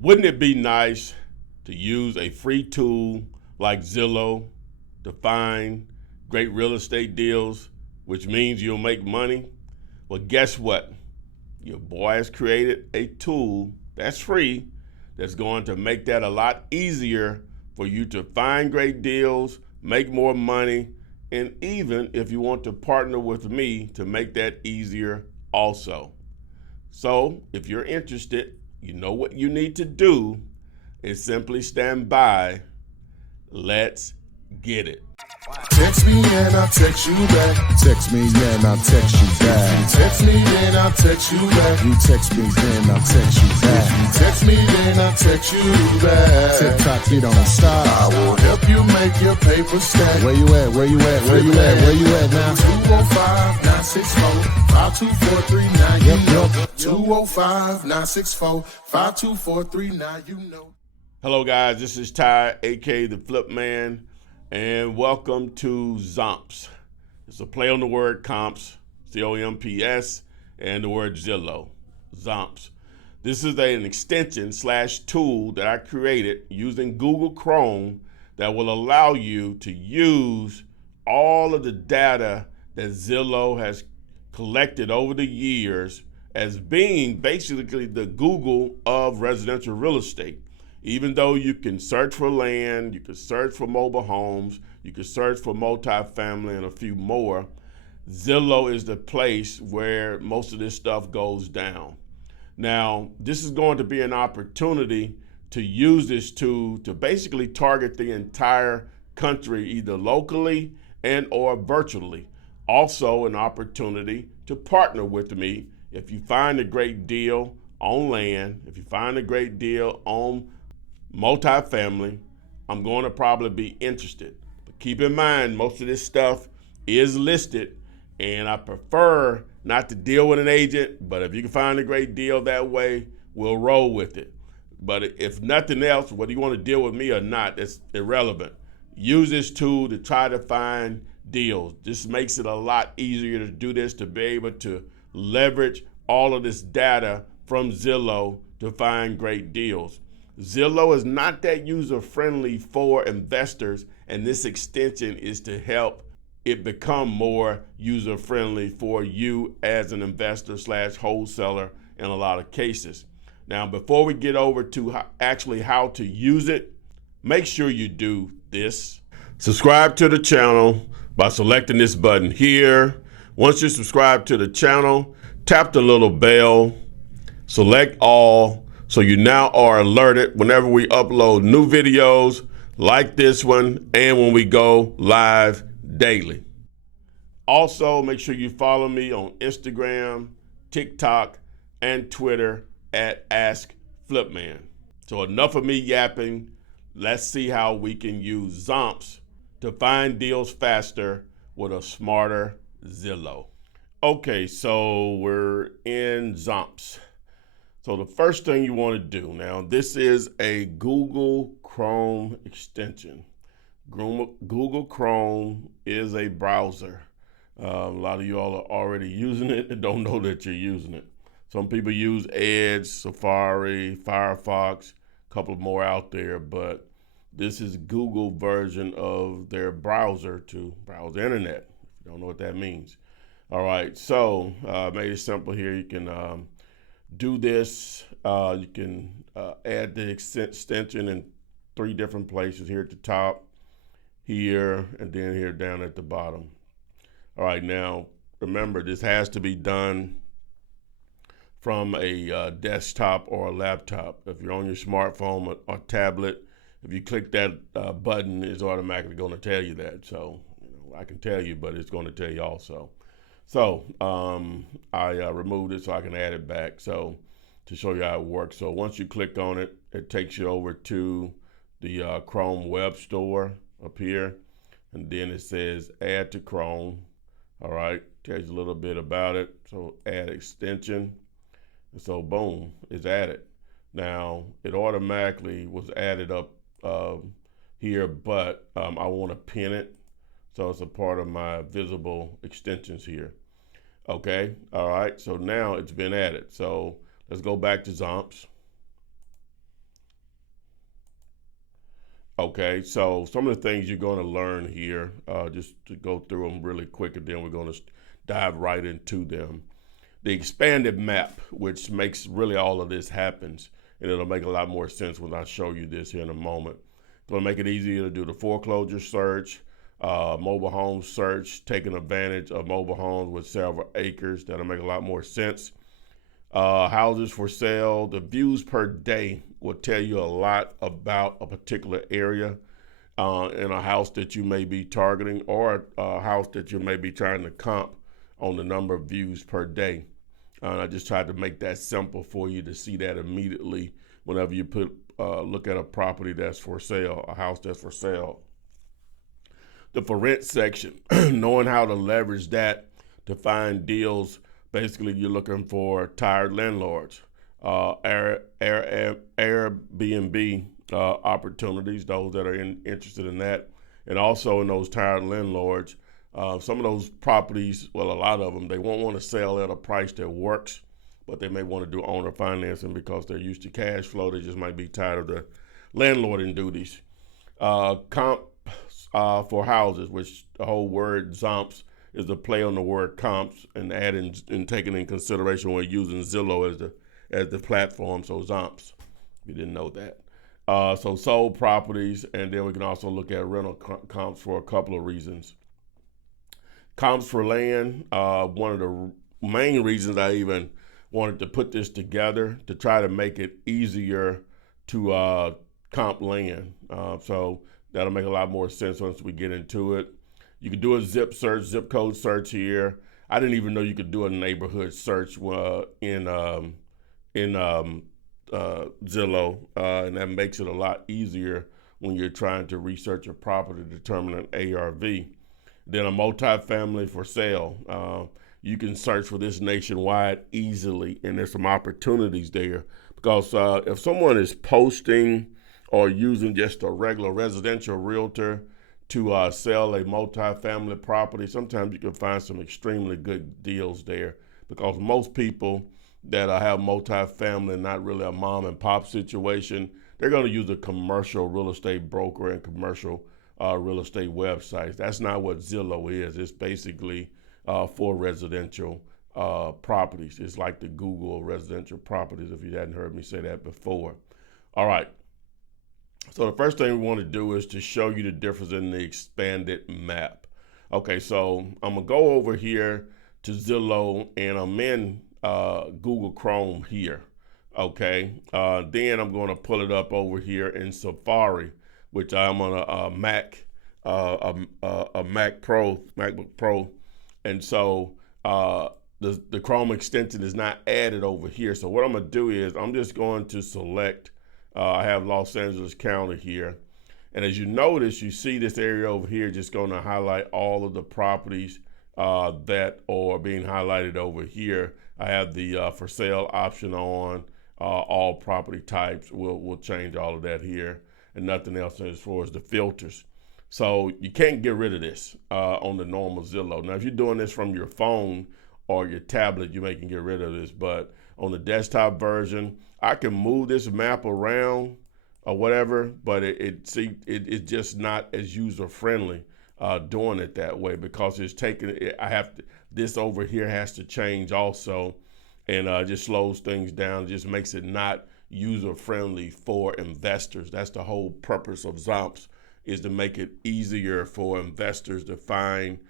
Wouldn't it be nice to use a free tool like Zillow to find great real estate deals, which means you'll make money? Well, guess what? Your boy has created a tool that's free that's going to make that a lot easier for you to find great deals, make more money, and even if you want to partner with me to make that easier also. So if you're interested, you know what you need to do is simply stand by. Let's get it. Text me and I'll text you back. Text me and I'll text you back. Text me then I'll text you back. You text me then I'll text you back. Text me then I'll text you back. TikTok, you don't stop. I will help you make your paper stack. Where you at? Where you at? Where you at? Where you at now? 205-964-5243. You know. 205-964-5243. You know. Hello guys, this is Ty, aka the Flip Man, and welcome to Zompz. It's a play on the word comps, C-O-M-P-S, and the word Zillow, Zompz. This is an extension / tool that I created using Google Chrome that will allow you to use all of the data that Zillow has collected over the years as being basically the Google of residential real estate. Even though you can search for land, you can search for mobile homes, you can search for multifamily and a few more, Zillow is the place where most of this stuff goes down. Now, this is going to be an opportunity to use this tool to basically target the entire country, either locally and or virtually. Also an opportunity to partner with me if you find a great deal on land, if you find a great deal on multifamily, I'm going to probably be interested. But keep in mind, most of this stuff is listed, and I prefer not to deal with an agent, but if you can find a great deal that way, we'll roll with it. But if nothing else, whether you want to deal with me or not, that's irrelevant. Use this tool to try to find deals. This makes it a lot easier to do this, to be able to leverage all of this data from Zillow to find great deals. Zillow is not that user-friendly for investors, and this extension is to help it become more user-friendly for you as an investor / wholesaler in a lot of cases. Now, before we get over to how to use it, make sure you do this. Subscribe to the channel by selecting this button here. Once you subscribe to the channel, tap the little bell, select all, so you now are alerted whenever we upload new videos like this one and when we go live daily. Also, make sure you follow me on Instagram, TikTok, and Twitter at AskFlipMan. So enough of me yapping. Let's see how we can use Zompz to find deals faster with a smarter Zillow. Okay, so we're in Zompz. So the first thing you want to do, now this is a Google Chrome extension. Google Chrome is a browser. A lot of you all are already using it and don't know that you're using it. Some people use Edge, Safari, Firefox, a couple more out there, but this is Google version of their browser to browse the internet. If you don't know what that means. All right, so made it simple here. You can do this. You can add the extension in 3 different places, here at the top, here, and then here down at the bottom. All right, now remember, this has to be done from a desktop or a laptop. If you're on your smartphone or tablet, if you click that button, it's automatically going to tell you that. So I can tell you, but it's going to tell you also. So I removed it so I can add it back. So to show you how it works. So once you click on it, it takes you over to the Chrome Web Store up here. And then it says add to Chrome. All right, tells you a little bit about it. So add extension. And so boom, it's added. Now it automatically was added up here, but I want to pin it. So it's a part of my visible extensions here. Okay, all right, so now it's been added. So let's go back to Zompz. Okay, so some of the things you're going to learn here, just to go through them really quick, and then we're going to dive right into them. The expanded map, which makes really all of this happens, and it'll make a lot more sense when I show you this here in a moment. It's going to make it easier to do the foreclosure search, mobile home search, taking advantage of mobile homes with several acres. That'll make a lot more sense. Houses for sale, the views per day will tell you a lot about a particular area in a house that you may be targeting, or a house that you may be trying to comp on the number of views per day. I just tried to make that simple for you to see that immediately whenever you look at a property that's for sale, a house that's for sale. The for rent section, knowing how to leverage that to find deals. Basically, you're looking for tired landlords, Airbnb opportunities, those that are interested in that, and also in those tired landlords. Some of those properties, well, a lot of them, they won't want to sell at a price that works, but they may want to do owner financing because they're used to cash flow. They just might be tired of the landlording duties. Comp for houses, which the whole word Zompz is the play on the word comps, and adding and taking in consideration when using Zillow as the platform. So Zompz, you didn't know that. So sold properties, and then we can also look at rental comps for a couple of reasons. Comps for land, one of the main reasons I even wanted to put this together to try to make it easier to comp land. So that'll make a lot more sense once we get into it. You can do a zip code search here. I didn't even know you could do a neighborhood search in Zillow, and that makes it a lot easier when you're trying to research a property to determine an ARV. Then a multifamily for sale. You can search for this nationwide easily, and there's some opportunities there because if someone is posting or using just a regular residential realtor to sell a multifamily property, sometimes you can find some extremely good deals there because most people that have multifamily, not really a mom and pop situation, they're going to use a commercial real estate broker and commercial real estate websites. That's not what Zillow is. It's basically for residential properties. It's like the Google residential properties, if you hadn't heard me say that before. All right. So the first thing we want to do is to show you the difference in the expanded map. Okay, so I'm going to go over here to Zillow, and I'm in Google Chrome here. Okay, then I'm going to pull it up over here in Safari, which I'm on a Mac, MacBook Pro, and so the Chrome extension is not added over here. So what I'm going to do is I'm just going to select. I have Los Angeles County here, and as you notice, you see this area over here just going to highlight all of the properties that are being highlighted over here. I have the for sale option on. All property types. We'll change all of that here, and nothing else as far as the filters. So you can't get rid of this on the normal Zillow. Now, if you're doing this from your phone or your tablet, you may can get rid of this, but on the desktop version, I can move this map around or whatever, but it's just not as user friendly doing it that way because it's taking. This over here has to change also, and just slows things down. Just makes it not user friendly for investors. That's the whole purpose of Zompz, is to make it easier for investors to find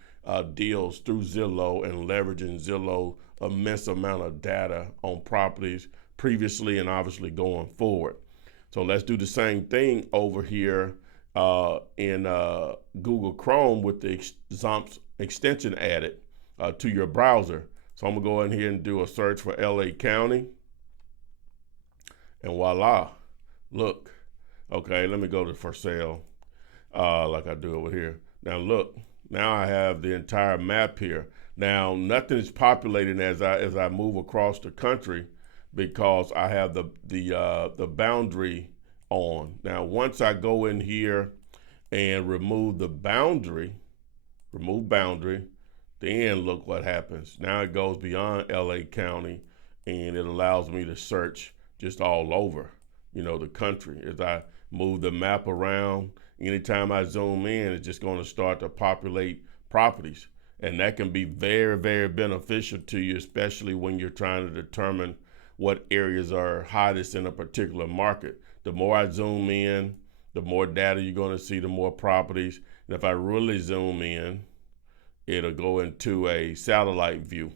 deals through Zillow and leveraging Zillow immense amount of data on properties previously and obviously going forward. So let's do the same thing over here in Google Chrome with the Zompz extension added to your browser. So I'm gonna go in here and do a search for LA County, and voila, look. Okay, let me go to for sale like I do over here. Now look, now I have the entire map here. Now nothing's populating as I move across the country because I have the boundary on. Now once I go in here and remove boundary, then look what happens. Now it goes beyond LA County and it allows me to search just all over, the country. As I move the map around, anytime I zoom in, it's just going to start to populate properties. And that can be very, very beneficial to you, especially when you're trying to determine what areas are hottest in a particular market. The more I zoom in, the more data you're going to see, the more properties. And if I really zoom in, it'll go into a satellite view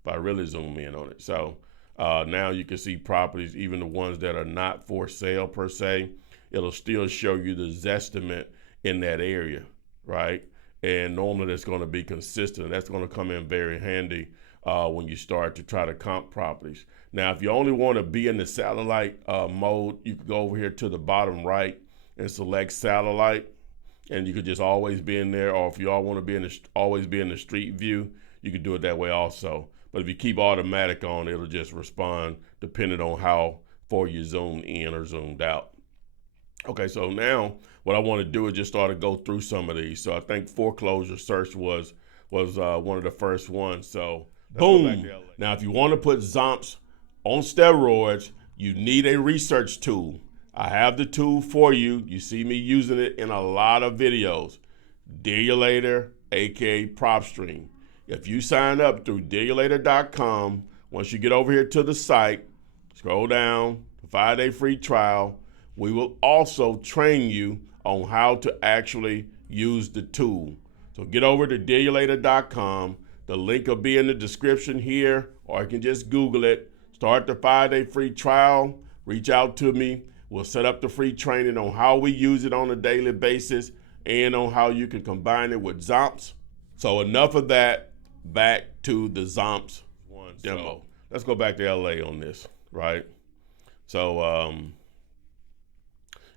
if I really zoom in on it. So now you can see properties, even the ones that are not for sale per se. It'll still show you the Zestimate in that area, right? And normally that's going to be consistent. That's going to come in very handy when you start to try to comp properties. Now, if you only want to be in the satellite mode, you can go over here to the bottom right and select satellite, and you could just always be in there. Or if you all want to be always be in the street view, you can do it that way also. But if you keep automatic on, it'll just respond depending on how far you zoomed in or zoomed out. Okay, so now what I want to do is just start to go through some of these. So I think Foreclosure Search was one of the first ones. So boom. Now, if you want to put Zompz on steroids, you need a research tool. I have the tool for you. You see me using it in a lot of videos. Dealulator, aka PropStream. If you sign up through dealulator.com, once you get over here to the site, scroll down, 5-day free trial, we will also train you on how to actually use the tool. So get over to dealulator.com. The link will be in the description here, or you can just Google it. Start the 5-day free trial. Reach out to me. We'll set up the free training on how we use it on a daily basis and on how you can combine it with Zompz. So enough of that. Back to the Zompz demo. So let's go back to LA on this, right? So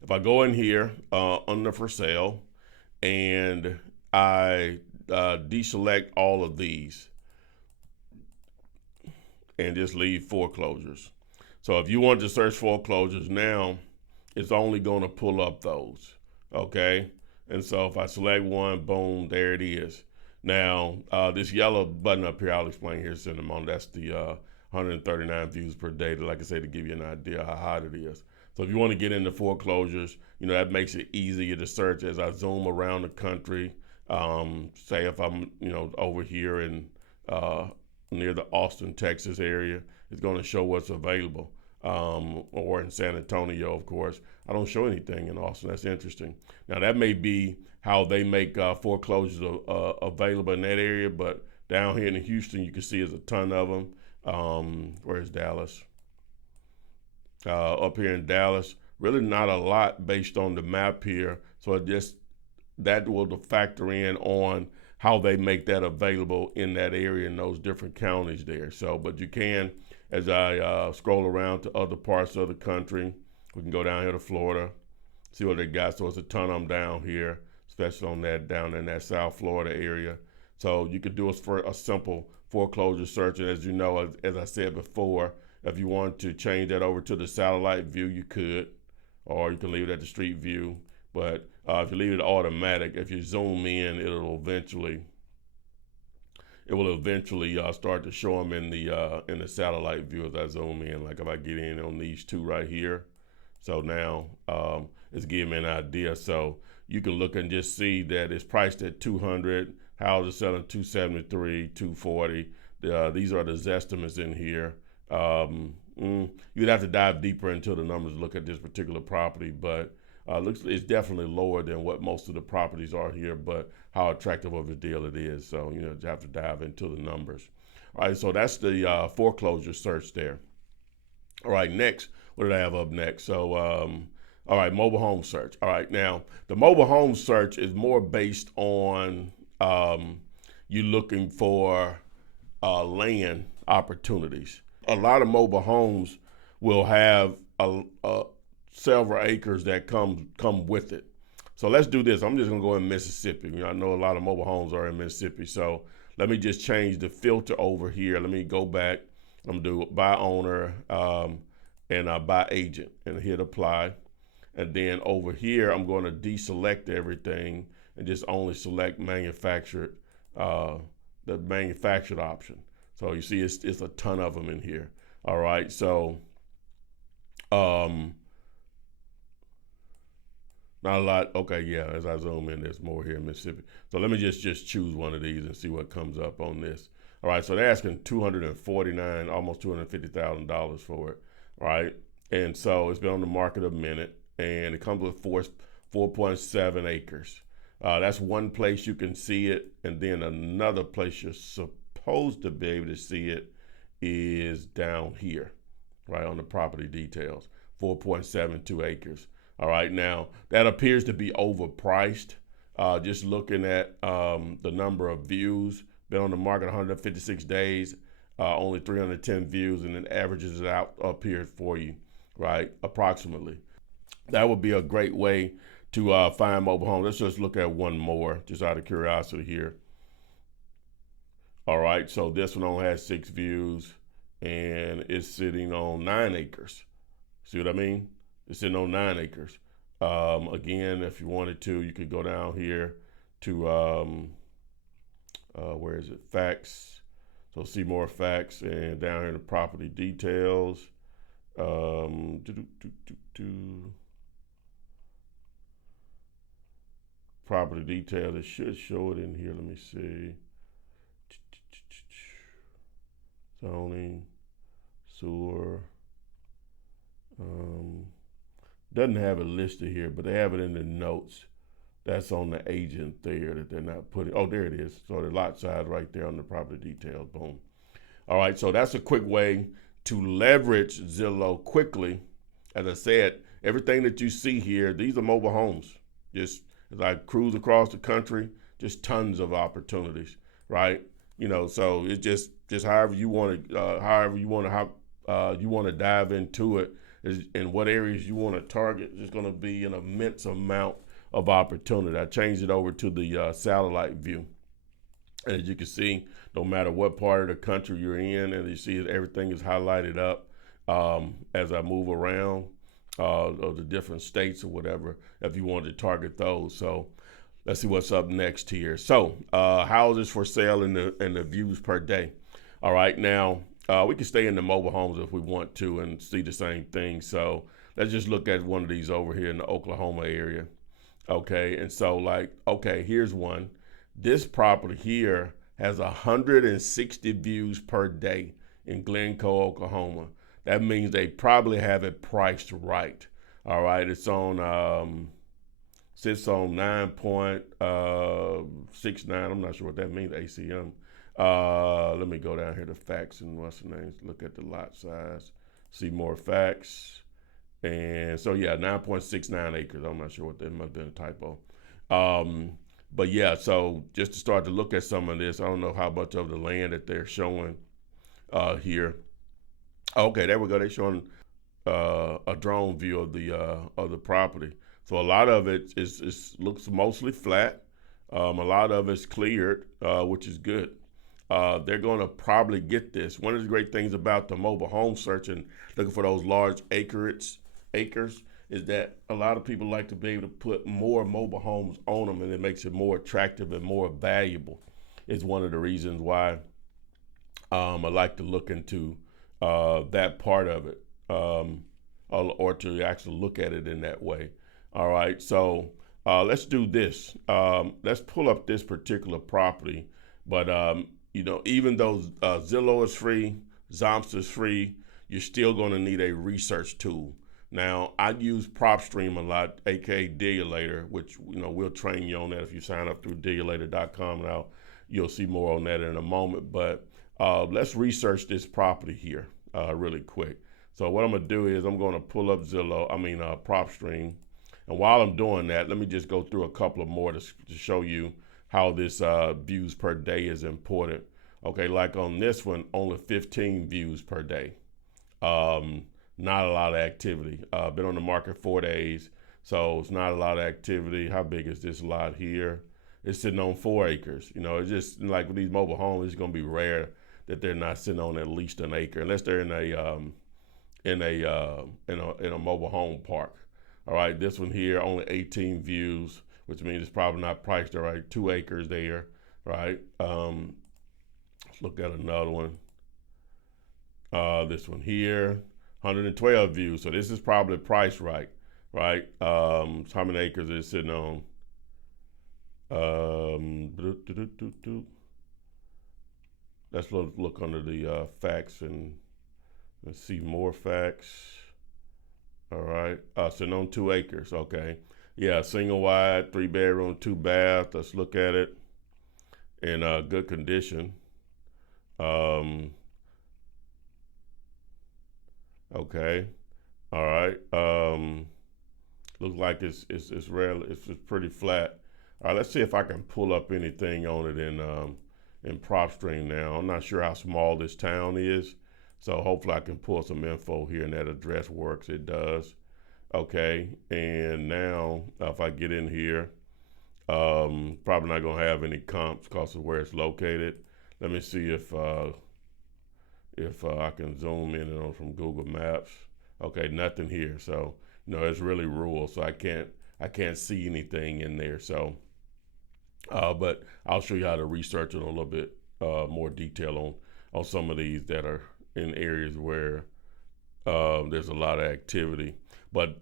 if I go in here under for sale and I deselect all of these and just leave foreclosures. So if you want to search foreclosures now, it's only going to pull up those, okay? And so if I select one, boom, there it is. Now, this yellow button up here, I'll explain here in a moment. That's the 139 views per day, like I say, to give you an idea how hot it is. So if you want to get into foreclosures, that makes it easier to search as I zoom around the country. Say if I'm, over here in near the Austin, Texas area, it's going to show what's available. Or in San Antonio, of course. I don't show anything in Austin. That's interesting. Now, that may be how they make foreclosures available in that area, but down here in Houston, you can see there's a ton of them. Where's Dallas? Up here in Dallas, really not a lot based on the map here. So that will factor in on how they make that available in that area in those different counties there. So, but you can, as I scroll around to other parts of the country, we can go down here to Florida, see what they got. So it's a ton of them down here, especially on that down in that South Florida area. So you could do a simple foreclosure search. And as you know, as I said before, if you want to change that over to the satellite view, you could, or you can leave it at the street view. But if you leave it automatic, if you zoom in, it will eventually start to show them in the satellite view as I zoom in. Like if I get in on these two right here, so now it's giving me an idea. So you can look and just see that it's priced at 200. Houses selling 273, 240. These are the estimates in here. You'd have to dive deeper into the numbers to look at this particular property, but it's definitely lower than what most of the properties are here, but how attractive of a deal it is. So, you have to dive into the numbers. All right, so that's the foreclosure search there. All right, next, what did I have up next? So, all right, mobile home search. All right, now, the mobile home search is more based on you looking for land opportunities. A lot of mobile homes will have several acres that come with it. So let's do this. I'm just gonna go in Mississippi. I know a lot of mobile homes are in Mississippi. So let me just change the filter over here. Let me go back. I'm gonna do by owner and by agent and hit apply. And then over here, I'm going to deselect everything and just only select manufactured, the manufactured option. So you see, it's a ton of them in here. All right, so Not a lot. Okay, yeah, as I zoom in, there's more here in Mississippi. So let me just choose one of these and see what comes up on this. All right, so they're asking $249, almost $250,000 for it, right? And so it's been on the market a minute, and it comes with 4.7 acres. That's one place you can see it, and then another place you're supposed to be able to see it is down here, right, on the property details, 4.72 acres. All right, now that appears to be overpriced. Just looking at the number of views, been on the market 156 days, only 310 views, and then averages it out up here for you, right, approximately. That would be a great way to find mobile homes. Let's just look at one more, just out of curiosity here. All right, so this one only has 6 views, and it's sitting on 9 acres. See what I mean? It's sitting on 9 acres. Again, if you wanted to, you could go down here to, where is it? Facts. So see more facts, and down here in the property details. Property details, it should show it in here. Let me see. Zoning, sewer. Doesn't have it listed here, but they have it in the notes. That's on the agent there that they're not putting. Oh, there it is. So the lot size right there on the property details. Boom. All right, so that's a quick way to leverage Zillow quickly. As I said, everything that you see here, these are mobile homes. Just as I cruise across the country, just tons of opportunities, right? You know, so it's just however you want to dive into it, and what areas you want to target. There's going to be an immense amount of opportunity. I changed it over to the satellite view. And as you can see, no matter what part of the country you're in, and you see everything is highlighted up as I move around of the different states or whatever, if you wanted to target those. So let's see what's up next here. So houses for sale and the views per day. All right, now we can stay in the mobile homes if we want to and see the same thing. So let's just look at one of these over here in the Oklahoma area. Okay, and so here's one. This property here has 160 views per day in Glencoe, Oklahoma. That means they probably have it priced right. All right, it's on sits on 9.69. I'm not sure what that means, ACM. Let me go down here to facts and what's the name? Look at the lot size, see more facts. And so, yeah, 9.69 acres. I'm not sure what that must have been a typo. But yeah, so just to start to look at some of this, I don't know how much of the land that they're showing here. Okay, there we go. They're showing a drone view of the property. So a lot of it looks mostly flat. A lot of it's cleared, which is good. They're going to probably get this. One of the great things about the mobile home search and looking for those large acres is that a lot of people like to be able to put more mobile homes on them, and it makes it more attractive and more valuable. It's one of the reasons why I like to look into that part of it, or to actually look at it in that way. All right, so let's do this. Let's pull up this particular property, but even though Zillow is free, Zompz is free, you're still going to need a research tool. Now, I use PropStream a lot, aka Digulator, which we'll train you on that if you sign up through Digulator.com. Now, you'll see more on that in a moment. But let's research this property here really quick. So what I'm gonna do is I'm gonna pull up PropStream, and while I'm doing that, let me just go through a couple of more to show you how this views per day is important. Okay, like on this one, only 15 views per day. Not a lot of activity. Been on the market 4 days, so it's not a lot of activity. How big is this lot here? It's sitting on 4 acres. It's just like with these mobile homes, it's gonna be rare that they're not sitting on at least an acre, unless they're in a mobile home park. All right, this one here only 18 views, which means it's probably not priced right. 2 acres there, right? Let's look at another one. This one here, 112 views. So this is probably priced right. right? So how many acres is it sitting on? Let's look under the facts and see more facts. All right, sitting on 2 acres. Okay, yeah, single wide, 3-bedroom, 2-bath. Let's look at it in good condition. Okay, all right. Looks like it's pretty flat. All right, let's see if I can pull up anything on it in PropStream now. I'm not sure how small this town is, so hopefully I can pull some info here, and that address works. It does. Okay, and now if I get in here, probably not gonna have any comps because of where it's located. Let me see if I can zoom in on from Google Maps. Okay, nothing here. So it's really rural, so I can't see anything in there. So, but I'll show you how to research it a little bit more detail on some of these that are in areas where there's a lot of activity. But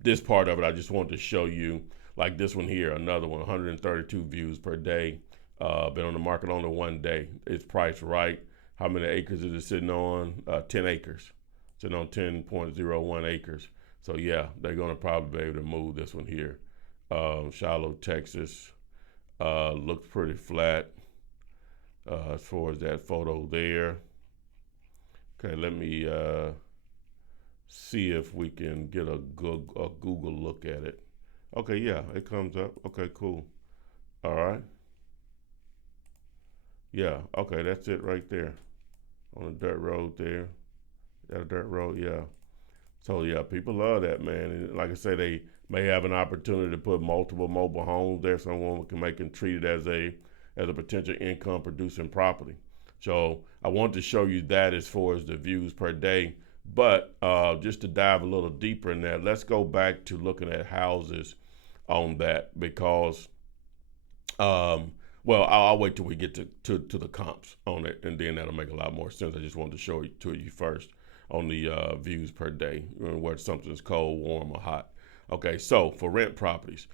this part of it, I just wanted to show you, like this one here, another one, 132 views per day. Been on the market only 1 day. It's priced right. How many acres is it sitting on? 10 acres. Sitting on 10.01 acres. So yeah, they're gonna probably be able to move this one here. Shiloh, Texas. Looks pretty flat as far as that photo there. Okay, let me see if we can get a Google look at it. Okay, yeah, it comes up. Okay, cool. All right. Yeah, okay, that's it right there. On the dirt road there. That a dirt road, yeah. So yeah, people love that, man. And like I say, they may have an opportunity to put multiple mobile homes there. Someone can make and treat it as a potential income producing property. So I want to show you that as far as the views per day. But just to dive a little deeper in that, let's go back to looking at houses on that, because well, I'll wait till we get to the comps on it, and then that'll make a lot more sense. I just wanted to show it to you first on the views per day, where something's cold, warm, or hot. Okay, so for rent properties.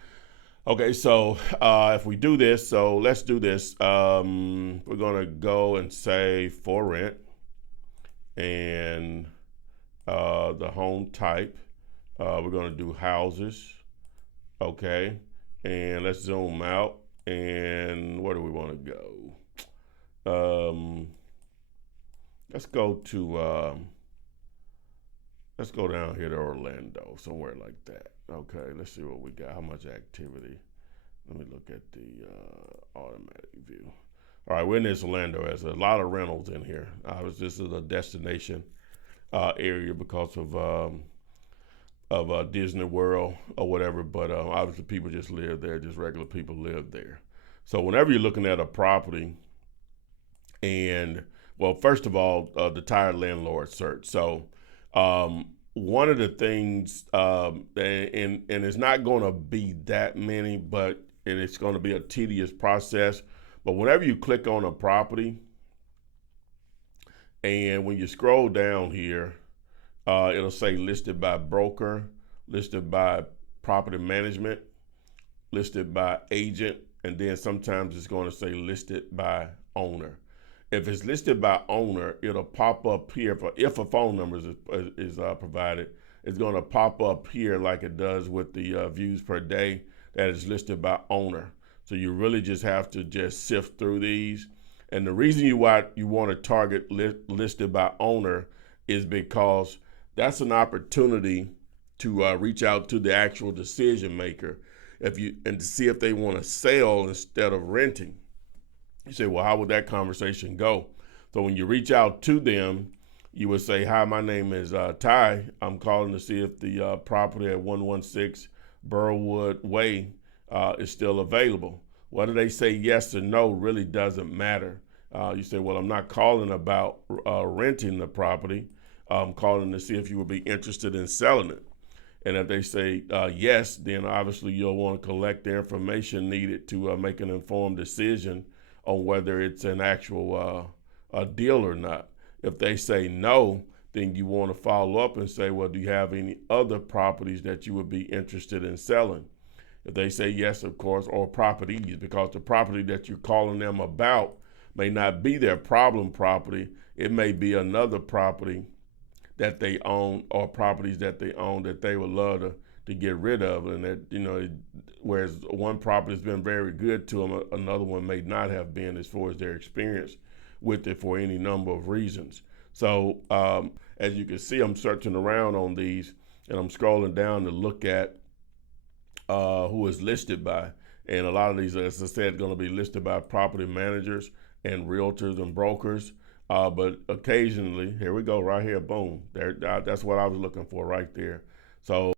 Okay, so if we do this, so let's do this. We're gonna go and say for rent, and the home type. We're gonna do houses. Okay, and let's zoom out. And where do we want to go? Let's go down here to Orlando, somewhere like that. Okay, let's see what we got. How much activity? Let me look at the automatic view. All right, we're in this Orlando. There's a lot of rentals in here. This is a destination area because of Disney World or whatever, but obviously people just live there, just regular people live there. So whenever you're looking at a property, and well, first of all, the tired landlord search. So one of the things, and it's not going to be that many, and it's going to be a tedious process, but whenever you click on a property, and when you scroll down here, it'll say listed by broker, listed by property management, listed by agent, and then sometimes it's going to say listed by owner. If it's listed by owner, it'll pop up here. If a phone number is provided, it's going to pop up here like it does with the views per day that is listed by owner. So you really just have to just sift through these. And the reason you want to target listed by owner is because that's an opportunity to reach out to the actual decision maker and to see if they want to sell instead of renting. You say, well, how would that conversation go? So when you reach out to them, you would say, hi, my name is Ty. I'm calling to see if the property at 116 Burwood Way is still available. Whether they say yes or no really doesn't matter. You say, well, I'm not calling about renting the property. I'm calling to see if you would be interested in selling it. And if they say yes, then obviously you'll want to collect the information needed to make an informed decision on whether it's an actual deal or not. If they say no, then you want to follow up and say, well, do you have any other properties that you would be interested in selling? If they say yes, of course, or properties, because the property that you're calling them about may not be their problem property. It may be another property that they own, or properties that they own that they would love to get rid of. And that, whereas one property has been very good to them, another one may not have been, as far as their experience with it, for any number of reasons. So as you can see, I'm searching around on these, and I'm scrolling down to look at who is listed by. And a lot of these, as I said, going to be listed by property managers and realtors and brokers. But occasionally, here we go, right here, boom. That's what I was looking for right there. So,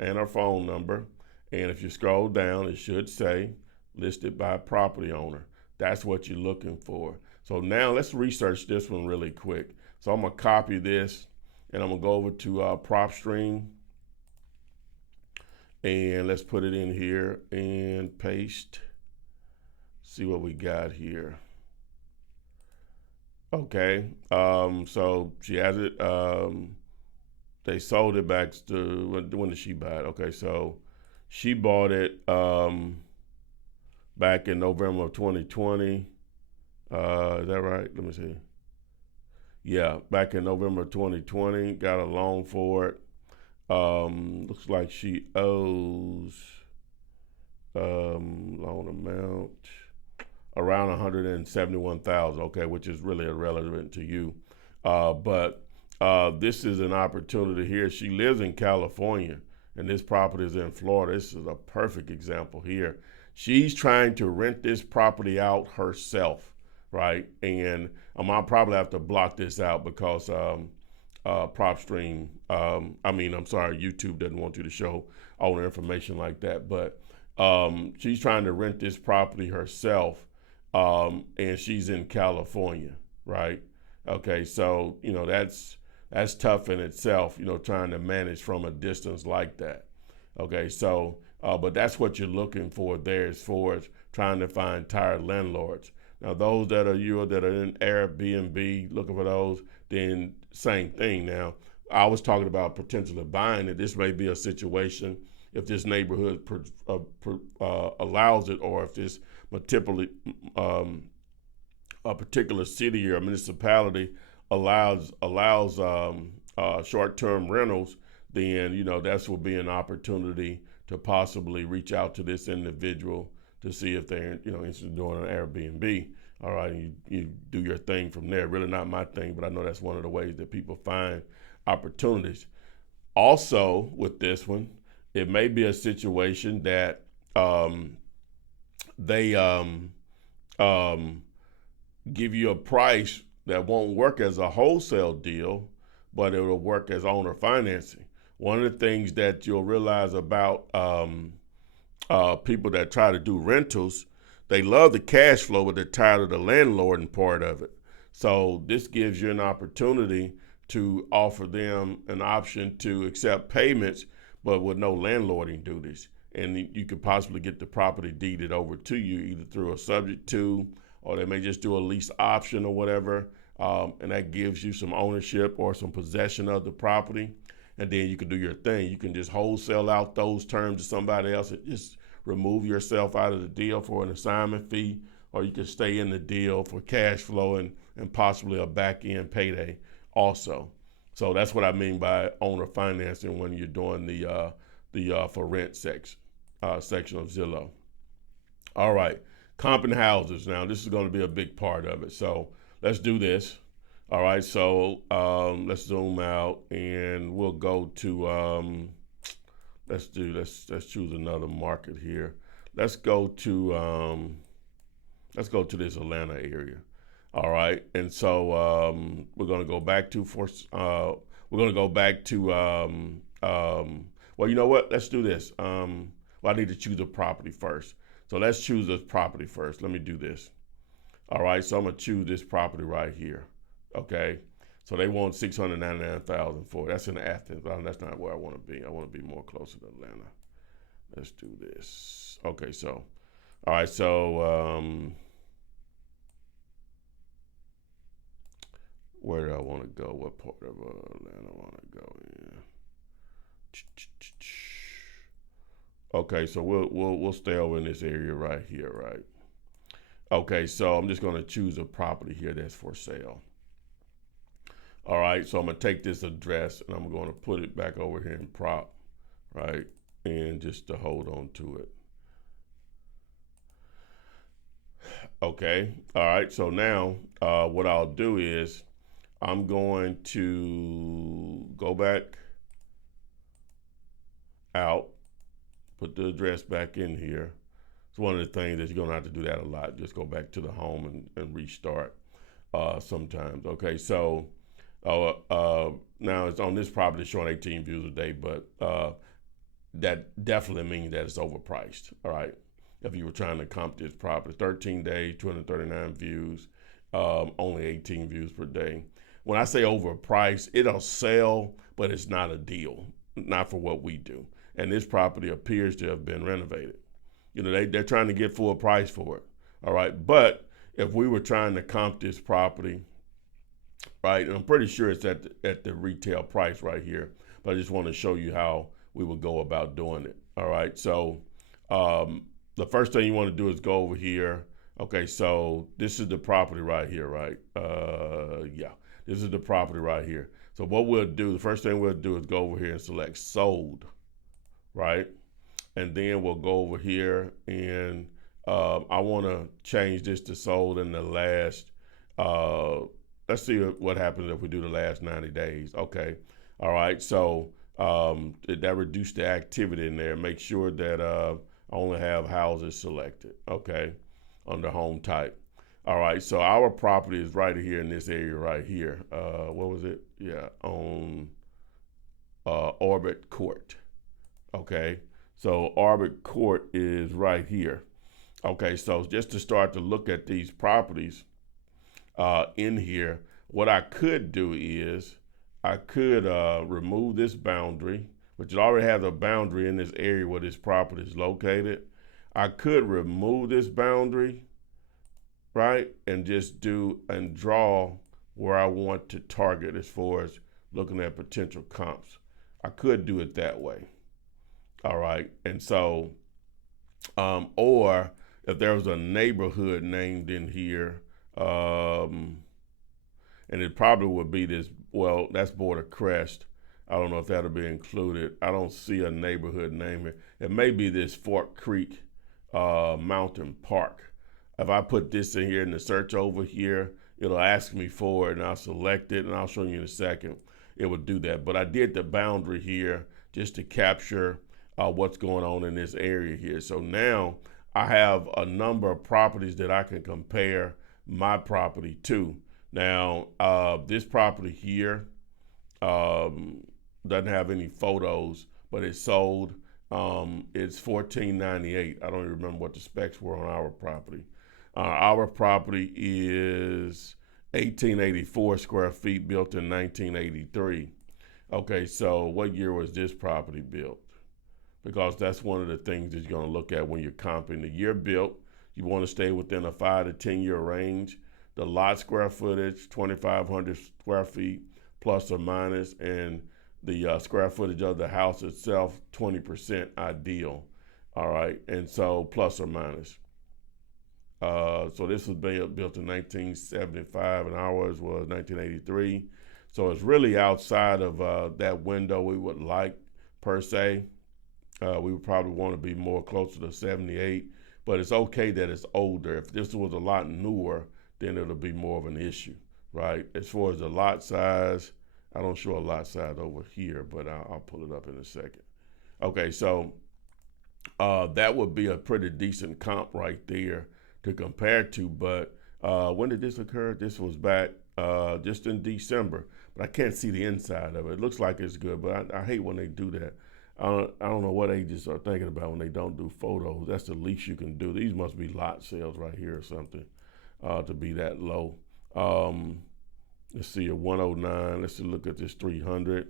and our phone number. And if you scroll down, it should say listed by property owner. That's what you're looking for. So now let's research this one really quick. So I'm going to copy this, and I'm going to go over to PropStream. And let's put it in here and paste. See what we got here. Okay, so she has it. They sold it back to, when did she buy it? Okay, so she bought it back in November of 2020. Is that right? Let me see. Yeah, back in November of 2020, got a loan for it. Looks like she owes loan amount around $171,000. Okay, which is really irrelevant to you. But this is an opportunity here. She lives in California, and this property is in Florida. This is a perfect example here. She's trying to rent this property out herself, right? And I'll probably have to block this out because PropStream, YouTube doesn't want you to show all the information like that. But she's trying to rent this property herself, and she's in California, right? Okay, so that's tough in itself, trying to manage from a distance like that. Okay, so but that's what you're looking for there, as far as trying to find tired landlords. Now, those that are in Airbnb looking for those, then same thing. Now, I was talking about potentially buying it. This may be a situation if this neighborhood allows it, or if this a particular city or municipality allows short-term rentals, then that's will be an opportunity to possibly reach out to this individual to see if they're interested in doing an Airbnb. All right, and you do your thing from there. Really not my thing, but I know that's one of the ways that people find opportunities. Also, with this one, it may be a situation that they give you a price that won't work as a wholesale deal, but it will work as owner financing. One of the things that you'll realize about people that try to do rentals, they love the cash flow, but they're tired of the landlording part of it. So this gives you an opportunity to offer them an option to accept payments, but with no landlording duties. And you could possibly get the property deeded over to you, either through a subject to, or they may just do a lease option or whatever. And that gives you some ownership or some possession of the property. And then you can do your thing. You can just wholesale out those terms to somebody else and just remove yourself out of the deal for an assignment fee, or you can stay in the deal for cash flow and possibly a back-end payday also. So that's what I mean by owner financing when you're doing the for rent section of Zillow. All right, comping houses. Now this is going to be a big part of it. So let's do this. All right, so let's zoom out and we'll go to let's choose another market here. Let's go to this Atlanta area. All right, and so we're going to go back to well, you know what? Let's do this. Well, I need to choose a property first. So let's choose this property first. Let me do this. All right, so I'm gonna choose this property right here. Okay, so they want $699,000 for it. That's in Athens. That's not where I want to be. I want to be more closer to Atlanta. Let's do this. Okay, so all right, so Where do I want to go? What part of Atlanta I want to go in? Okay, so we'll stay over in this area right here, right? Okay, so I'm just going to choose a property here that's for sale. All right, so I'm going to take this address and I'm going to put it back over here in prop, right? And just to hold on to it. Okay, all right, so now what I'll do is I'm going to go back out, put the address back in here. It's one of the things that you're gonna have to do that a lot. Just go back to the home and restart sometimes. Okay, so now it's on this property showing 18 views a day, but that definitely means that it's overpriced. All right, if you were trying to comp this property, 13 days, 239 views, only 18 views per day. When I say overpriced, it'll sell, but it's not a deal, not for what we do. And this property appears to have been renovated. You know, they're trying to get full price for it. All right, but if we were trying to comp this property, right, and I'm pretty sure it's at the retail price right here, but I just want to show you how we would go about doing it. All right, so the first thing you want to do is go over here. Okay, so this is the property right here, right? Yeah, this is the property right here. So what we'll do, the first thing we'll do is go over here and select sold, right? And then we'll go over here and I want to change this to sold in the last, let's see what happens if we do the last 90 days. Okay, all right, so that reduced the activity in there. Make sure that I only have houses selected, okay, under home type. All right, so our property is right here in this area right here. What was it? Yeah, on Orbit Court. Okay, so Orbit Court is right here. Okay, so just to start to look at these properties in here, what I could do is I could remove this boundary, which already has a boundary in this area where this property is located. I could remove this boundary, right, and just do and draw where I want to target as far as looking at potential comps. I could do it that way. All right, and so, or if there was a neighborhood named in here, and it probably would be this, well, that's Border Crest. I don't know if that'll be included. I don't see a neighborhood name here. It may be this Fort Creek Mountain Park. If I put this in here in the search over here, it'll ask me for it and I'll select it and I'll show you in a second. It would do that. But I did the boundary here just to capture what's going on in this area here. So now I have a number of properties that I can compare my property to. Now, this property here doesn't have any photos, but it's sold. It's $14.98. I don't even remember what the specs were on our property. Our property is 1884 square feet, built in 1983. Okay, so what year was this property built? Because that's one of the things that you're going to look at when you're comping. The year built, you want to stay within a 5 to 10 year range. The lot square footage, 2,500 square feet, plus or minus, and the square footage of the house itself, 20% ideal. All right, and so plus or minus. So this was built in 1975, and ours was 1983. So it's really outside of that window we would like, per se. We would probably want to be more closer to 78, but it's okay that it's older. If this was a lot newer, then it'll be more of an issue, right? As far as the lot size, I don't show a lot size over here, but I'll pull it up in a second. Okay, so that would be a pretty decent comp right there to compare to, but when did this occur? This was back just in December, but I can't see the inside of it. It looks like it's good, but I hate when they do that. I don't know what agents are thinking about when they don't do photos. That's the least you can do. These must be lot sales right here or something to be that low. Let's see, a 109. Let's look at this 300.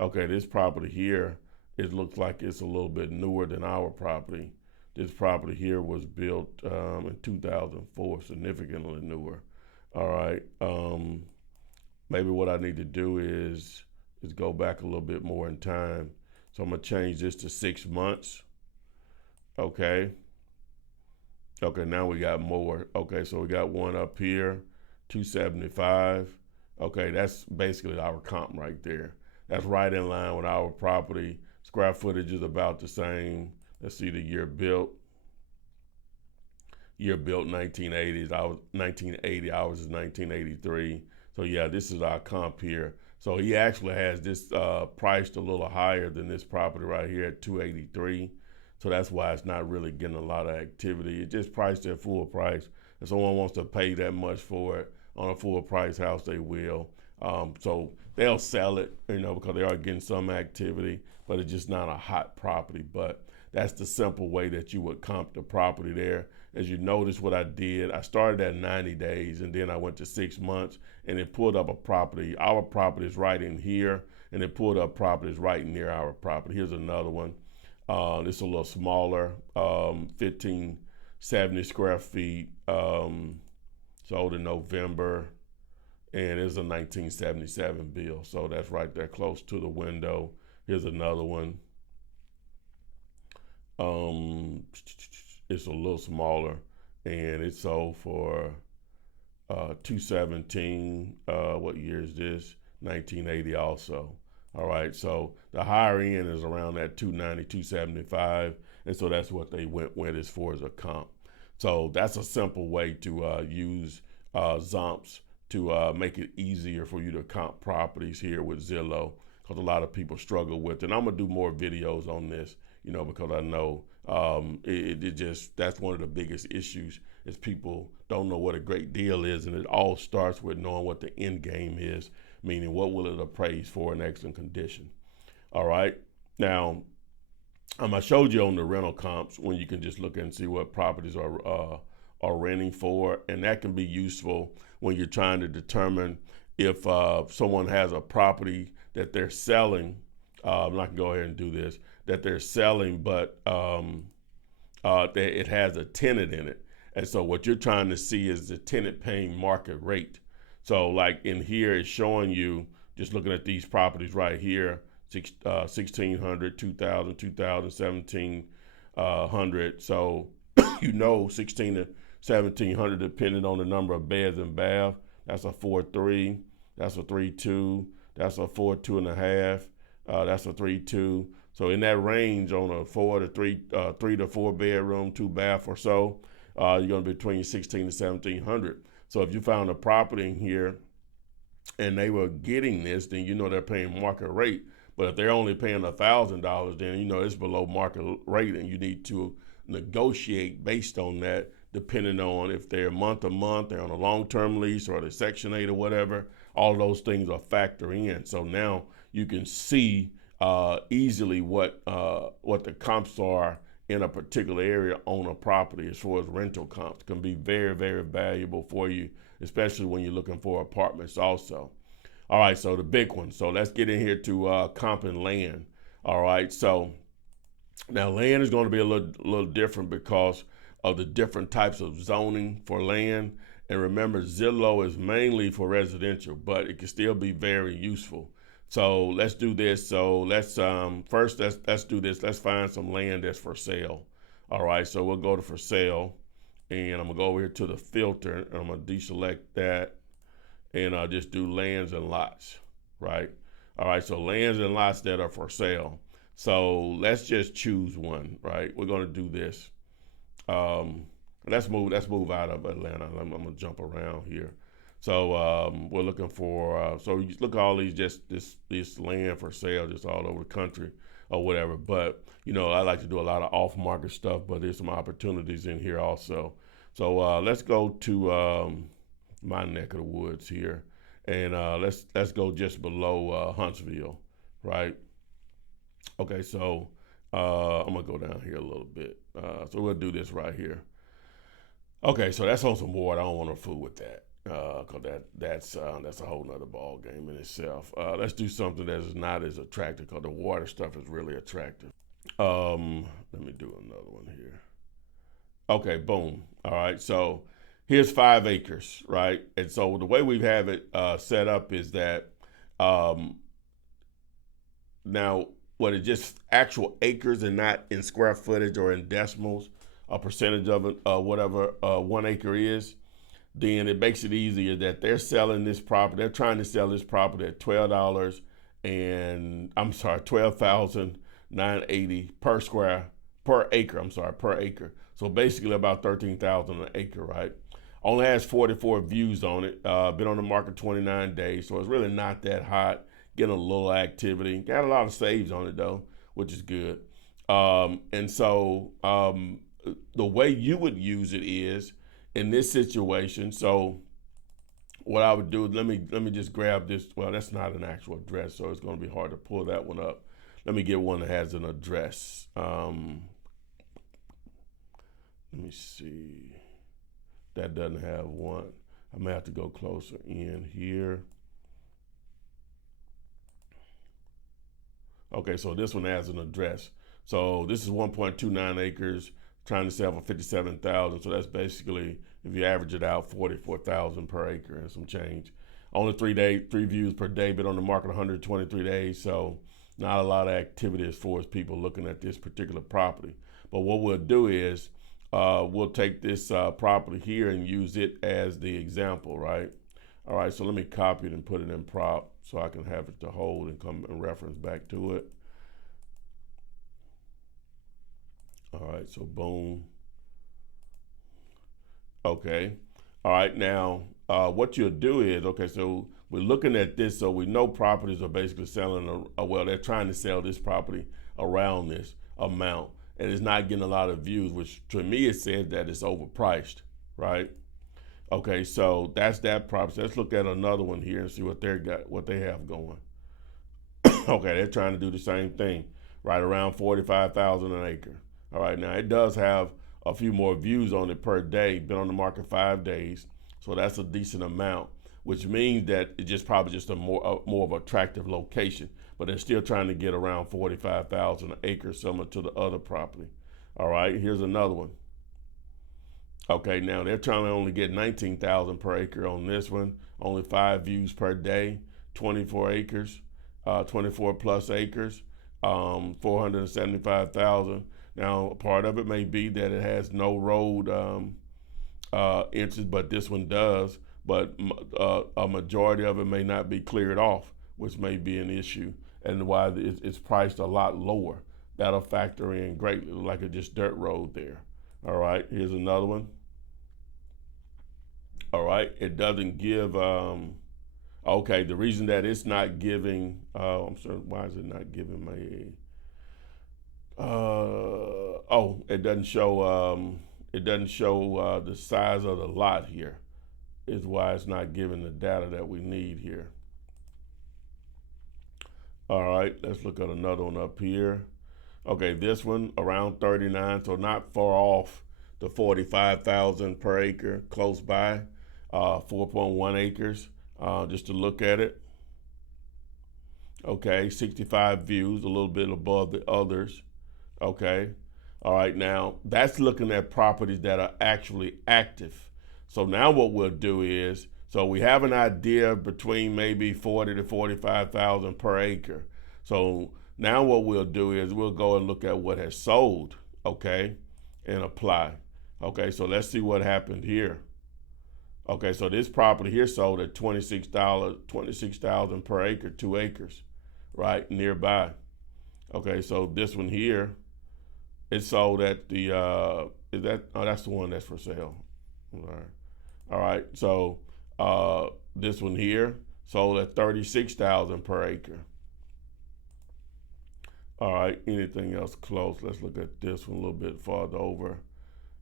Okay, this property here, it looks like it's a little bit newer than our property. This property here was built in 2004, significantly newer. All right. maybe what I need to do is go back a little bit more in time. So I'm gonna change this to 6 months. Okay. Okay, now we got more. Okay, so we got one up here, 275. Okay, that's basically our comp right there. That's right in line with our property. Square footage is about the same. Let's see the year built. Year built 1980s. 1980. Ours is 1983. So yeah, this is our comp here. So he actually has this priced a little higher than this property right here at 283. So that's why it's not really getting a lot of activity. It just priced at full price. If someone wants to pay that much for it on a full price house, they will. So they'll sell it, because they are getting some activity, but it's just not a hot property. But that's the simple way that you would comp the property there. As you notice what I did, I started at 90 days and then I went to 6 months and it pulled up a property. Our property is right in here, and it pulled up properties right near our property. Here's another one. This is a little smaller, 1570 square feet, sold in November, and it's a 1977 bill. So that's right there close to the window. Here's another one. It's a little smaller, and it sold for 217. What year is this? 1980 also. All right, so the higher end is around that 290, 275, and so that's what they went with as far as a comp. So that's a simple way to use Zompz to make it easier for you to comp properties here with Zillow, because a lot of people struggle with it. And I'm gonna do more videos on this, because I know that's one of the biggest issues is people don't know what a great deal is, and it all starts with knowing what the end game is, meaning what will it appraise for in excellent condition. All right. Now, I showed you on the rental comps when you can just look and see what properties are renting for, and that can be useful when you're trying to determine if someone has a property that they're selling. And I can go ahead and do this, that they're selling, but it has a tenant in it. And so what you're trying to see is the tenant paying market rate. So like in here, it's showing you, just looking at these properties right here, 1,600, 2,000, 2,000, 1,700. So 16 to 1,700 depending on the number of beds and bath. That's a 4.3. That's a 3.2. That's a 4.2.5. That's a 3.2. So in that range on a 3 to 4 bedroom, 2 bath or so, you're going to be between 16 to 1,700. So if you found a property in here and they were getting this, then they're paying market rate. But if they're only paying $1,000, then it's below market rate, and you need to negotiate based on that, depending on if they're month to month, they're on a long-term lease, or they're Section 8 or whatever. All those things are factor in. So now you can see easily what the comps are in a particular area on a property as far as rental comps. Can be very, very valuable for you, especially when you're looking for apartments also. All right, so the big one. So let's get in here to comping land. All right, so now land is going to be a little different because of the different types of zoning for land. And remember, Zillow is mainly for residential, but it can still be very useful. So let's do this. So let's first let's do this. Let's find some land that's for sale. All right. So we'll go to for sale, and I'm gonna go over here to the filter, and I'm gonna deselect that, and I'll just do lands and lots. Right. All right. So lands and lots that are for sale. So let's just choose one. Right. We're gonna do this. Let's move out of Atlanta. I'm gonna jump around here. So we're looking for, so you look at all these, just this land for sale just all over the country or whatever. But, I like to do a lot of off-market stuff, but there's some opportunities in here also. So let's go to my neck of the woods here. And let's go just below Huntsville, right? Okay, so I'm going to go down here a little bit. So we'll do this right here. Okay, so that's on some board. I don't want to fool with that. Because that's a whole nother ball game in itself. Let's do something that is not as attractive, because the water stuff is really attractive. Let me do another one here. Okay, boom. All right, so here's 5 acres, right? And so the way we have it set up is that now what it just actual acres and not in square footage or in decimals, a percentage of it, whatever 1 acre is, then it makes it easier that they're selling this property. They're trying to sell this property at $12,980 per acre. So basically about $13,000 an acre, right? Only has 44 views on it. Been on the market 29 days, so it's really not that hot. Getting a little activity. Got a lot of saves on it though, which is good. And so the way you would use it is in this situation. So what I would do is let me just grab this. Well, that's not an actual address, so it's going to be hard to pull that one up. Let me get one that has an address. Let me see. That doesn't have one. I may have to go closer in here. Okay, so this one has an address. So this is 1.29 acres, trying to sell for $57,000. So that's basically, if you average it out, $44,000 per acre and some change. Only 3 views per day, been on the market 123 days. So not a lot of activity as far as people looking at this particular property. But what we'll do is we'll take this property here and use it as the example, right? All right, so let me copy it and put it in prop so I can have it to hold and come and reference back to it. All right, so boom. Okay, all right, now what you'll do is, okay, so we're looking at this, so we know properties are basically selling, well, they're trying to sell this property around this amount, and it's not getting a lot of views, which to me it says that it's overpriced, right? Okay, so that's that property. Let's look at another one here and see what they have going. Okay, they're trying to do the same thing, right around $45,000 an acre. All right, now it does have a few more views on it per day. Been on the market 5 days, so that's a decent amount, which means that it's just probably just a more of attractive location. But they're still trying to get around $45,000 an acre, similar to the other property. All right, here's another one. Okay, now they're trying to only get $19,000 per acre on this one. Only 5 views per day, 24 acres, 24 plus acres, 475,000. Now, part of it may be that it has no road entrance, but this one does. But a majority of it may not be cleared off, which may be an issue, and why it's priced a lot lower. That'll factor in greatly, like a just dirt road there. All right, here's another one. All right, it doesn't give, okay, the reason that it's not giving, I'm sorry, why is it not giving me, it doesn't show the size of the lot here, is why it's not giving the data that we need here. All right, let's look at another one up here. Okay, this one around 39, so not far off the 45,000 per acre, close by, 4.1 acres, just to look at it. Okay, 65 views, a little bit above the others. Okay, all right, now that's looking at properties that are actually active. So now what we'll do is, so we have an idea between maybe 40 to 45,000 per acre. So now what we'll do is we'll go and look at what has sold, okay, and apply. Okay, so let's see what happened here. Okay, so this property here sold at $26,000 per acre, 2 acres, right, nearby. Okay, so this one here, it sold at the, that's the one that's for sale. All right, so this one here sold at $36,000 per acre. All right, anything else close? Let's look at this one a little bit farther over.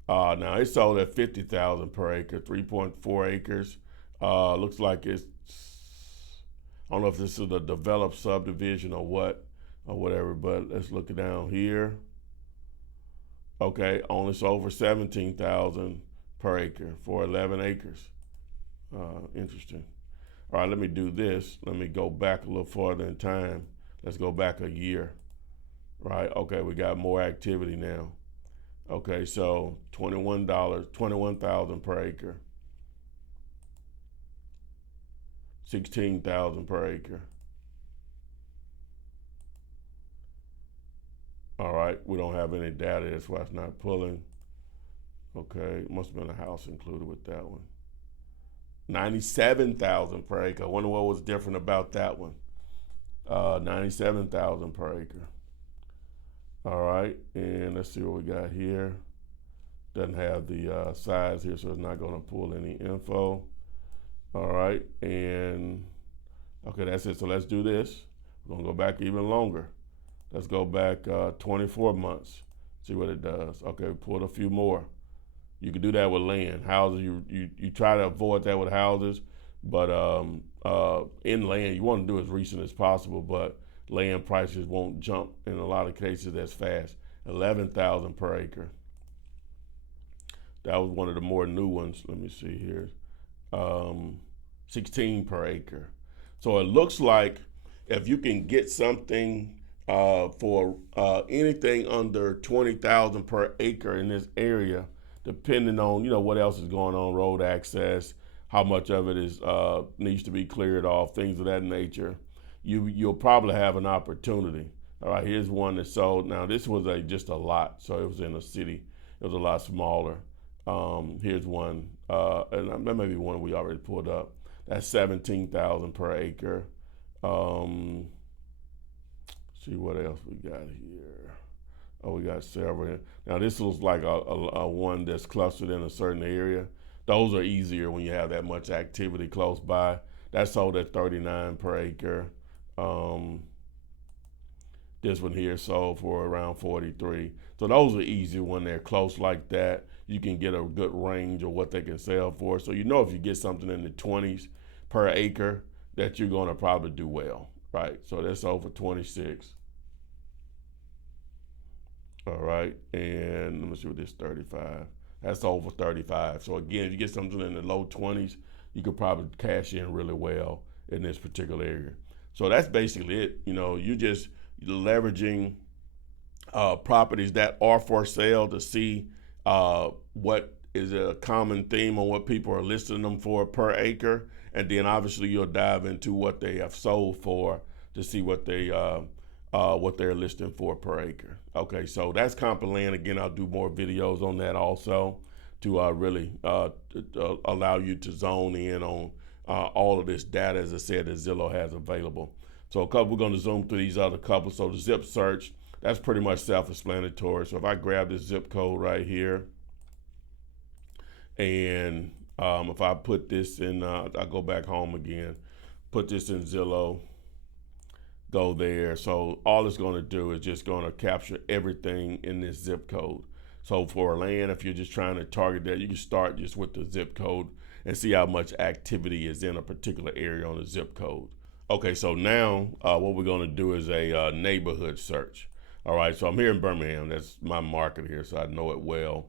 Now it sold at $50,000 per acre, 3.4 acres. Looks like it's, I don't know if this is a developed subdivision or what, or whatever, but let's look down here. Okay, only sold for $17,000 per acre for 11 acres. Interesting. All right, let me do this. Let me go back a little farther in time. Let's go back a year. Right, okay, we got more activity now. Okay, so $21,000 per acre. 16,000 per acre. All right, we don't have any data, that's why it's not pulling. Okay, must have been a house included with that one. 97,000 per acre. I wonder what was different about that one. 97,000 per acre. All right, and let's see what we got here. Doesn't have the size here, so it's not going to pull any info. All right, and okay, that's it. So let's do this. We're going to go back even longer. Let's go back 24 months, see what it does. Okay, pulled a few more. You can do that with land. Houses, you try to avoid that with houses, but in land, you want to do as recent as possible, but land prices won't jump in a lot of cases as fast. 11,000 per acre. That was one of the more new ones. Let me see here. 16 per acre. So it looks like if you can get something for anything under 20,000 per acre in this area, depending on what else is going on, road access, how much of it is needs to be cleared off, things of that nature, you'll probably have an opportunity. All right, here's one that sold. Now this was just a lot, so it was in a city. It was a lot smaller. Here's one, and that may be one we already pulled up. That's 17,000 per acre. See what else we got here. Oh, we got several. Now this looks like a one that's clustered in a certain area. Those are easier when you have that much activity close by. That sold at 39 per acre. This one here sold for around 43. So those are easier when they're close like that. You can get a good range of what they can sell for. So if you get something in the 20s per acre, that you're going to probably do well, right? So that's sold for 26. All right, and let me see what this 35. That's over 35. So again, if you get something in the low 20s, you could probably cash in really well in this particular area. So that's basically it. You're just leveraging properties that are for sale to see what is a common theme on what people are listing them for per acre, and then obviously you'll dive into what they have sold for to see what they're listing for per acre. Okay, so that's comp and land. Again, I'll do more videos on that also to really allow you to zone in on all of this data, as I said, that Zillow has available. So we're going to zoom through these other couple. So the zip search, that's pretty much self-explanatory. So if I grab this zip code right here, and if I put this in, I go back home again, put this in Zillow, go there. So all it's going to do is just going to capture everything in this zip code. So for land, if you're just trying to target that, you can start just with the zip code and see how much activity is in a particular area on the zip code. Okay, so now what we're going to do is a neighborhood search. All right, so I'm here in Birmingham. That's my market here, so I know it well.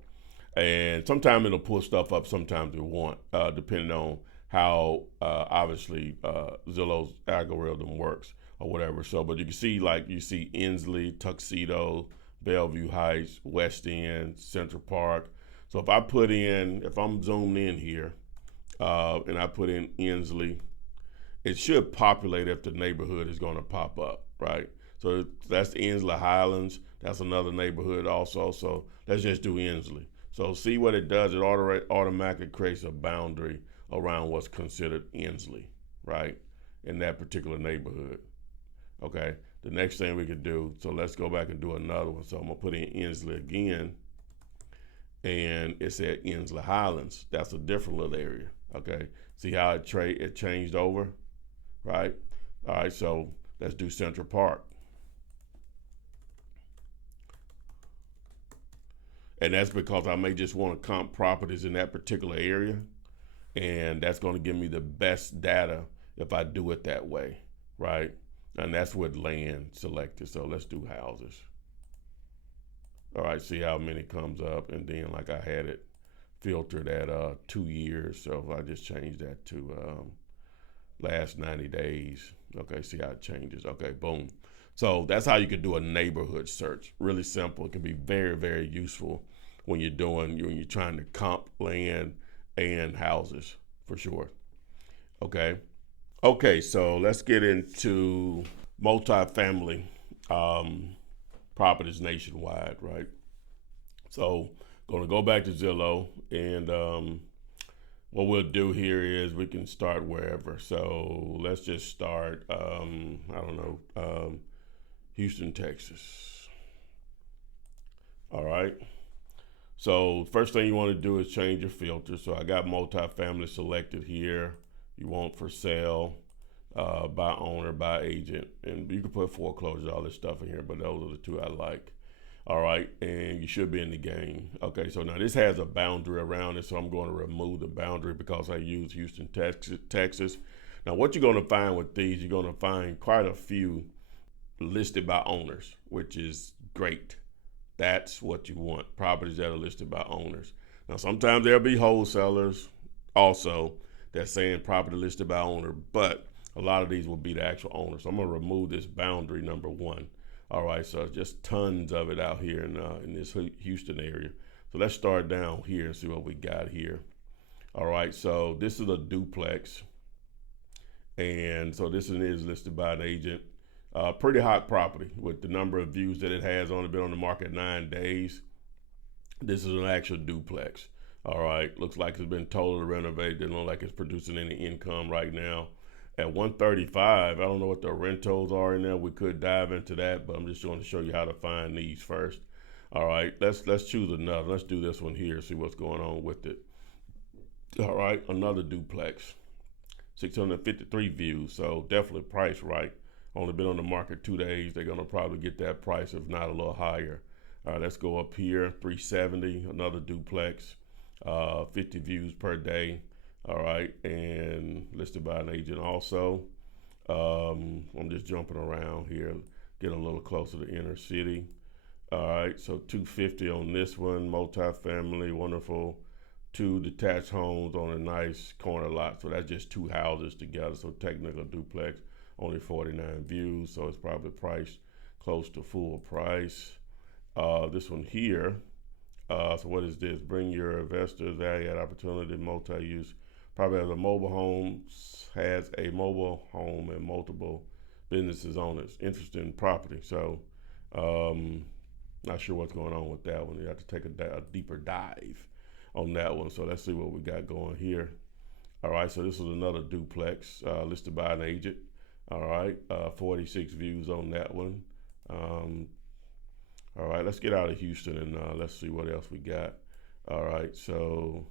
And sometimes it'll pull stuff up, sometimes it won't, depending on how obviously Zillow's algorithm works or whatever. So, but you can see, you see Inslee, Tuxedo, Bellevue Heights, West End, Central Park. So if I'm zoomed in here and I put in Inslee, it should populate if the neighborhood is going to pop up, right? So that's the Inslee Highlands. That's another neighborhood also. So let's just do Inslee. So see what it does. It automatically creates a boundary around what's considered Inslee, right, in that particular neighborhood. Okay, the next thing we could do, so let's go back and do another one. So I'm gonna put in Inslee again, and it said Inslee Highlands. That's a different little area. Okay, see how it changed over, right? All right, so let's do Central Park. And that's because I may just want to comp properties in that particular area, and that's going to give me the best data if I do it that way, right? And that's with land selected. So let's do houses. All right, see how many comes up, and then like I had it filtered at 2 years. So if I just change that to last 90 days, okay, see how it changes. Okay, boom. So that's how you can do a neighborhood search. Really simple. It can be very, very useful when you're trying to comp land and houses, for sure. Okay. Okay, so let's get into multifamily properties nationwide, right? So, going to go back to Zillow, and what we'll do here is we can start wherever. So let's just start, I don't know, Houston, Texas. All right. So first thing you want to do is change your filter. So I got multifamily selected here. You want for sale, by owner, by agent, and you can put foreclosures, all this stuff in here, but those are the two I like. All right, and you should be in the game. Okay, so now this has a boundary around it, so I'm going to remove the boundary because I use Houston, Texas. Now, what you're going to find with these, you're going to find quite a few listed by owners, which is great. That's what you want, properties that are listed by owners. Now, sometimes there'll be wholesalers also that's saying property listed by owner, but a lot of these will be the actual owner. So I'm going to remove this boundary, number one. All right, so just tons of it out here in this Houston area. So let's start down here and see what we got here. All right, so this is a duplex. And so this is listed by an agent. Pretty hot property with the number of views that it has. Only been on the market 9 days. This is an actual duplex. All right, looks like it's been totally renovated. Doesn't look like it's producing any income right now. At 135, I don't know what the rentals are in there. We could dive into that, but I'm just going to show you how to find these first. All right, let's choose another. Let's do this one here, see what's going on with it. All right, another duplex, 653 views, so definitely priced right. Only been on the market 2 days. They're gonna probably get that price, if not a little higher. All right, let's go up here, 370, another duplex, 50 views per day. All right, and listed by an agent also. I'm just jumping around here, get a little closer to inner city. All right, so 250 on this one, multifamily, wonderful. 2 detached homes on a nice corner lot. So that's just 2 houses together. So technical duplex, only 49 views. So it's probably priced close to full price. This one here, so what is this? Bring your investors value add opportunity, multi-use. Probably has a mobile home and multiple businesses on it. Interesting property. So not sure what's going on with that one. You have to take a deeper dive on that one. So let's see what we got going here. All right, so this is another duplex listed by an agent. All right, 46 views on that one. All right, let's get out of Houston and let's see what else we got. All right, so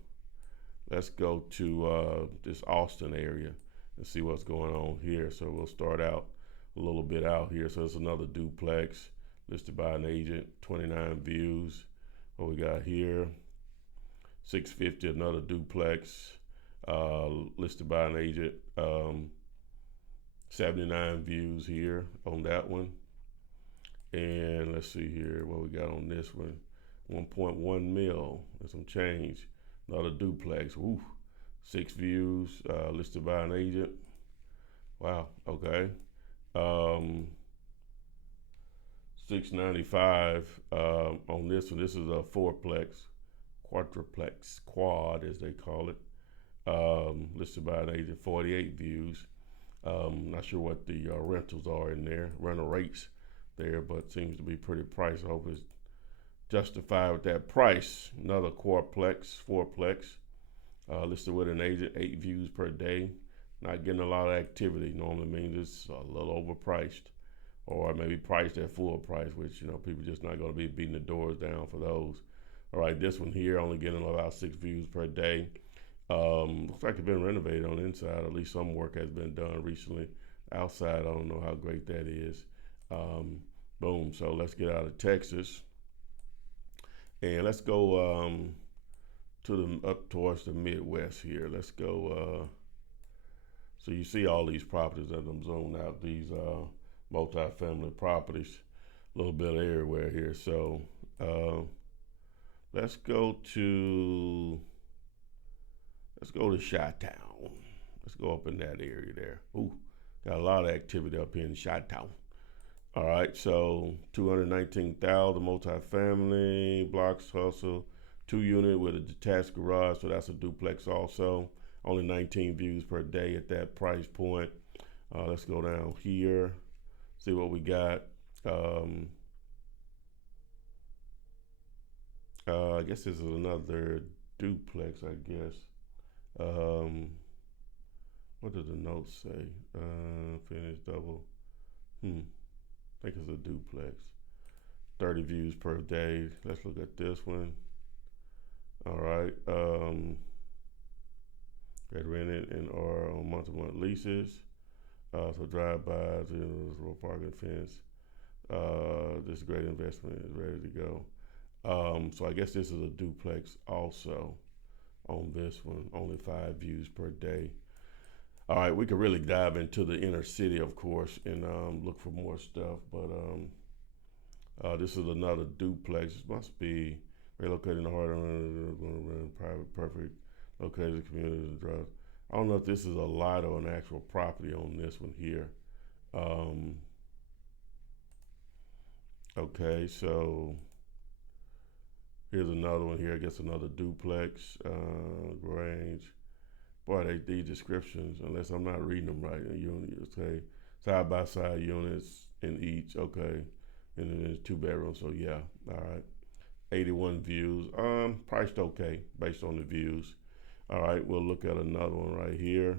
let's go to this Austin area and see what's going on here. So we'll start out a little bit out here. So it's another duplex listed by an agent, 29 views. What we got here, 650, another duplex listed by an agent, 79 views here on that one. And let's see here what we got on this one, 1.1 mil and some change. Another duplex, 6 views, listed by an agent. Wow, okay. 695 on this one. This is a quadruplex, quad as they call it. Listed by an agent, 48 views. Not sure what the rentals are in there, rental rates there, but seems to be pretty priced. I hope it's justified with that price. Another fourplex, listed with an agent, 8 views per day. Not getting a lot of activity. Normally means it's a little overpriced, or maybe priced at full price, which people just not going to be beating the doors down for those. All right, this one here only getting about 6 views per day. Looks like it's been renovated on the inside. At least some work has been done recently. Outside, I don't know how great that is. Boom. So let's get out of Texas and let's go up towards the Midwest here. Let's go. So you see all these properties as I'm zoning out. These multifamily properties, a little bit everywhere here. So let's go to Chi-Town. Let's go up in that area there. Ooh, got a lot of activity up here in Chi-Town. All right, so 219,000 multifamily, blocks hustle, 2-unit with a detached garage, so that's a duplex also. Only 19 views per day at that price point. Let's go down here, see what we got. I guess this is another duplex, I guess. What does the note say? Finished double. I think it's a duplex. 30 views per day. Let's look at this one. All right. Got rented and are on month-to-month leases. So drive-bys, road parking fence. This great investment is ready to go. So I guess this is a duplex also on this one. Only 5 views per day. All right, we could really dive into the inner city, of course, and look for more stuff. But this is another duplex. It must be relocated in the heart of private, perfect, located in the community. I don't know if this is a lot or an actual property on this one here. Okay, so here's another one here. I guess another duplex, range. Boy, these descriptions, unless I'm not reading them right, you say side-by-side units in each, okay. And then there's 2 bedrooms, so yeah, all right. 81 views, priced okay based on the views. All right, we'll look at another one right here.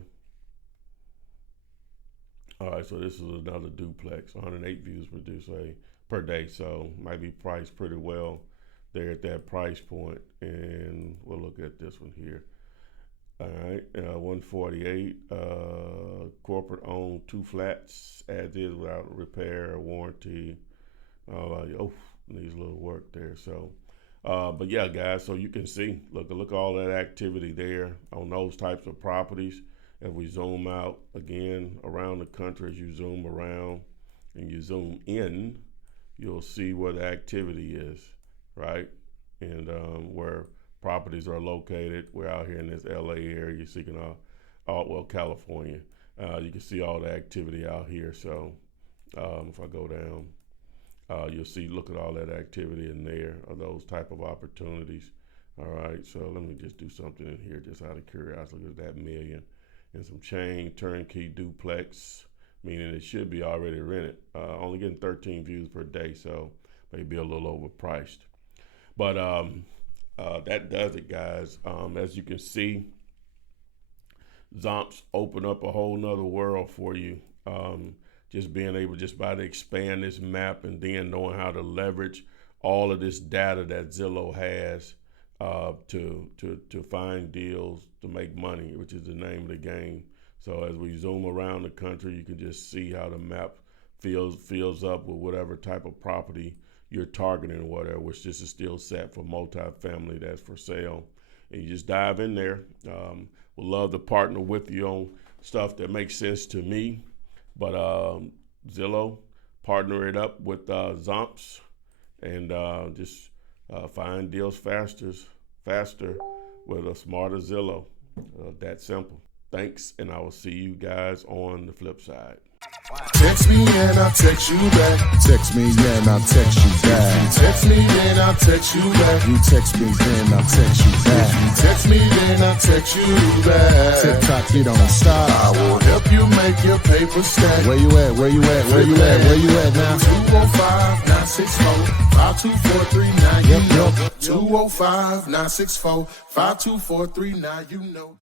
All right, so this is another duplex, 108 views produced per day, so might be priced pretty well there at that price point. And we'll look at this one here. All right, 148, corporate owned, 2 flats, as is without repair, warranty. Needs a little work there. So, but yeah, guys, so you can see, look at all that activity there on those types of properties. If we zoom out again around the country, as you zoom around and you zoom in, you'll see where the activity is, right? And where properties are located. We're out here in this LA area. You're seeing California. You can see all the activity out here. So if I go down, you'll see, look at all that activity in there, or those type of opportunities. All right, so let me just do something in here just out of curiosity. Look at that million and some change, turnkey duplex, meaning it should be already rented. Only getting 13 views per day, so maybe a little overpriced. But that does it, guys. As you can see, Zompz opened up a whole nother world for you. Just being able, just by to expand this map, and then knowing how to leverage all of this data that Zillow has to find deals, to make money, which is the name of the game. So as we zoom around the country, you can just see how the map fills up with whatever type of property you're targeting or whatever, which this is still set for multifamily that's for sale. And you just dive in there. We'd love to partner with you on stuff that makes sense to me. But Zillow, partner it up with Zompz, and just find deals faster with a smarter Zillow. That simple. Thanks, and I will see you guys on the flip side. Text me and I'll text you back. Text me, yeah, and I'll text you back. Text me and I'll text you back. You text me, then I'll text you back. Text me then I'll text you back. TikTok, you don't stop. I will help you make your paper stack. Where you at? Where you at? Where you at? Where you at now? 205-964-5243. Now you know. 205-964-5243. Now you know.